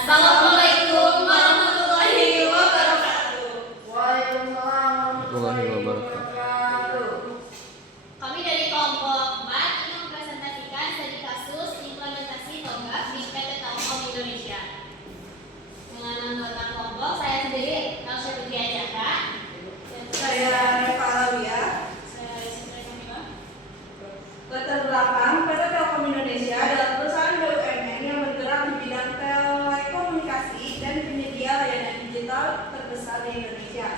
Assalamualaikum warahmatullahi wabarakatuh. Waalaikumsalam warahmatullahi wabarakatuh. Kami dari kelompok 4 ingin mempresentasikan studi kasus implementasi TOGAF di PT Telkom Indonesia. Dengan anggota kelompok, saya sendiri Elsa Putri Ajaka. Saya Reva Alawiyah. Saya Sinta Kamila. Latar belakang PT Telkom Indonesia adalah perusahaan BUMN yang bergerak di bidang telekomunikasi dan penyedia layanan digital terbesar di Indonesia.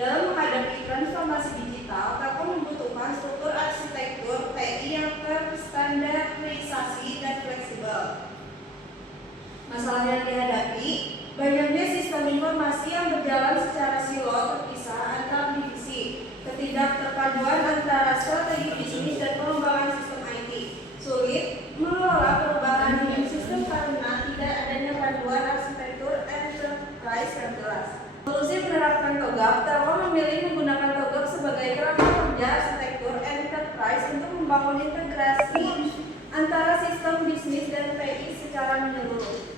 Dalam menghadapi transformasi digital, Telkom membutuhkan struktur arsitektur TI yang terstandarisasi dan fleksibel. Masalah yang dihadapi, banyaknya sistem informasi yang berjalan secara silo terpisah antar divisi, ketidakterpaduan antara strategi bisnis dan pengembangan sistem IT, sulit mengelola perubahan di sistem karena tidak adanya panduan arsitektur enterprise yang jelas. Solusi menerapkan TOGAF, Telkom memilih menggunakan TOGAF sebagai kerangka kerja arsitektur enterprise untuk membangun integrasi antara sistem bisnis dan TI secara menyeluruh.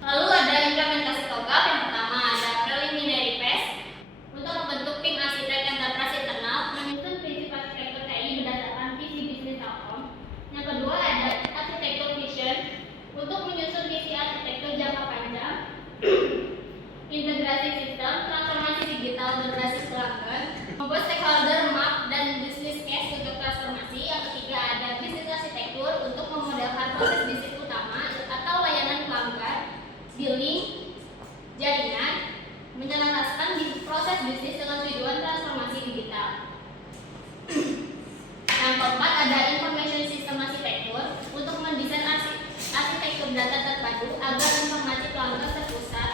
Lalu ada implementasi TOGAF. Yang pertama ada preliminary phase untuk membentuk tim arsitek enterprise internal menyusun prinsip arsitektur TI berdasarkan visi bisnis Telkom. Yang kedua ada arsitektur vision untuk menyusun visi arsitektur jangka panjang, integrasi sistem, transformasi digital berbasis pelanggan, membuat stakeholder map dan business case untuk transformasi. Yang ketiga ada bisnis arsitektur untuk memodelkan proses bisnis utama atau layanan pelanggan, billing, jaringan, menyelaraskan proses bisnis dengan tujuan transformasi digital. Yang keempat ada information system arsitektur untuk mendesain arsitektur data terpadu agar informasi pelanggan terpusat,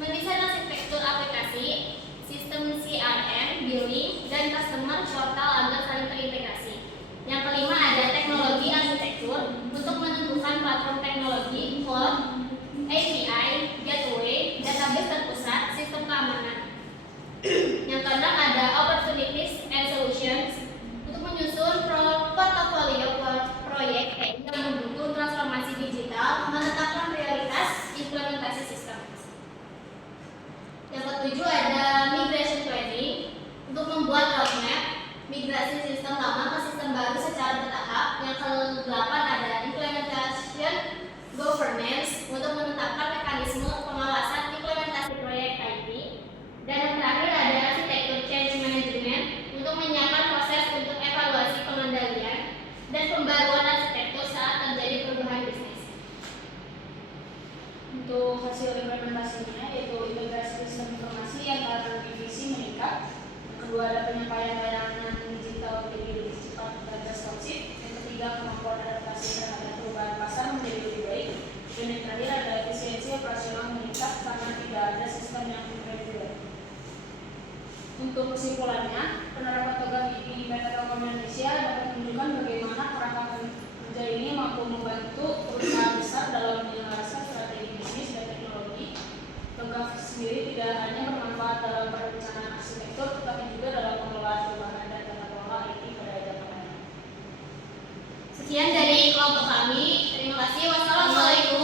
mendesain arsitektur aplikasi, sistem CRM, billing, dan customer portal agar saling terintegrasi. Yang kelima ada teknologi arsitektur untuk menentukan platform teknologi, cloud, API, gateway, database terpusat, sistem keamanan. Yang keenam ada opportunities and solutions untuk menyusun portofolio proyek yang mendukung transformasi digital, menetapkan prioritas implementasi sistem. Yang ketujuh ada migration planning untuk membuat roadmap migrasi sistem lama ke sistem baru secara bertahap. Yang kedelapan ada implementation governance untuk menetapkan mekanisme pengawasan implementasi proyek IT. Dan yang terakhir ada arsitektur change management untuk menyiapkan proses untuk evaluasi pengendalian dan pembaruan arsitektur saat terjadi perubahan bisnis. Untuk hasil implementasinya yaitu integrasi sistem informasi antara divisi meningkat. Yang kedua ada penyampaian layanan digital menjadi lebih cepat dan responsif. Yang ketiga kemampuan adaptasi terhadap perubahan pasar menjadi lebih baik. Dan yang terakhir ada efisiensi operasional meningkat karena tidak ada sistem yang inferior. Untuk kesimpulannya, penerapan TOGAF di PT Telkom Indonesia dapat menunjukkan bagaimana kerangka kerja ini mampu membantu perusahaan besar dalam menyelaraskan strategi bisnis dan teknologi. TOGAF sendiri tidak hanya bermanfaat dalam perencanaan arsitektur, tetapi juga dalam pengelolaan perubahan dan tata kelola IT pada jangka panjang. Sekian dari kelompok kami. Terima kasih. Wassalamualaikum